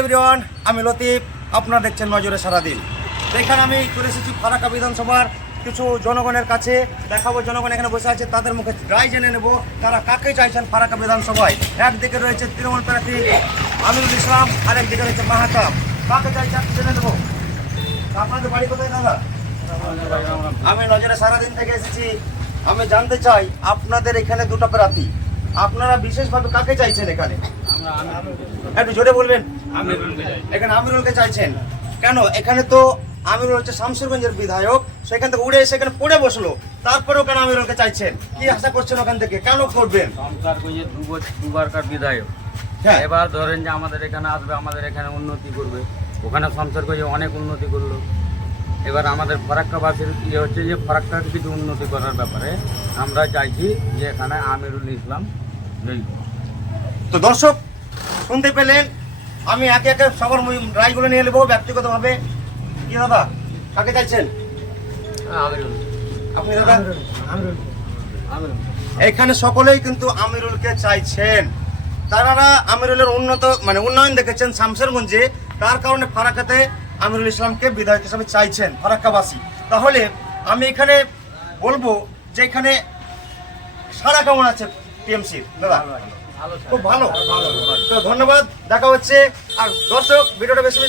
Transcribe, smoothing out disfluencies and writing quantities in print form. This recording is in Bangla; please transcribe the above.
এভরিওয়ান, আমি লতিফ। আপনারা দেখছেন নজরে সারাদিন। এখানে আমি চলে এসেছি ফারাক্কা বিধানসভার কিছু জনগণের কাছে। দেখাবো জনগণ এখানে বসে আছে, তাদের মুখে রায় জেনে নেব তারা কাকে চাইছেন ফারাক্কা বিধানসভায়। একদিকে রয়েছে তৃণমূল প্রার্থী আমিরুল ইসলাম, আরেকদিকে রয়েছে মাহাতাব। কাকে চাইছেন জেনে নেব। আপনাদের বাড়ি কোথায় দাদা? আমি নজরে সারাদিন থেকে এসেছি। আমি জানতে চাই আপনাদের এখানে দুটো প্রার্থী, আপনারা বিশেষভাবে কাকে চাইছেন এখানে? একটু জোরে বলবেন। এখানে আমিরুলকে চাইছেন কেন? এখানে তো আমিরুল হচ্ছে শামসুরগঞ্জের বিধায়ক, সেখান থেকে উড়ে এসে এখানে পড়ে বসলো, তারপরেও কেন আমিরুলকে চাইছেন? কি আশা করছেন ওখান থেকে? কেন করবেন? শামসুরগঞ্জের দুবারকার বিধায়ক। হ্যাঁ, এবার ধরেন যে আমাদের এখানে আসবে, আমাদের এখানে উন্নতি করবে। ওখানে শামসুরগঞ্জে অনেক উন্নতি করলো। এবার আমাদের ফারাক্কাবাসীর ইয়ে হচ্ছে যে ফারাক্কার কিছু উন্নতি করার ব্যাপারে আমরা চাইছি যে এখানে আমিরুল ইসলাম জয়ী হোক। তো দর্শক শুনতে পেলেন, আমি একে একে সবার রায়গুলো নিয়ে নেবো ব্যক্তিগতভাবে। কি দাদা, কাকে চাইছেন আপনি? দাদা এখানে সকলেই কিন্তু আমিরুলকে চাইছেন। তারা আমিরুলের উন্নয়ন দেখেছেন শামসেরগঞ্জে, তার কারণে ফারাক্কাতে আমিরুল ইসলামকে বিধায়ক হিসাবে চাইছেন ফারাক্কাবাসী। তাহলে আমি এখানে বলবো যে এখানে সারা কেমন আছে টিএমসির? দাদা খুব ভালো। তো ধন্যবাদ, দেখা হচ্ছে। আর দর্শক ভিডিওটা বেশি বেশি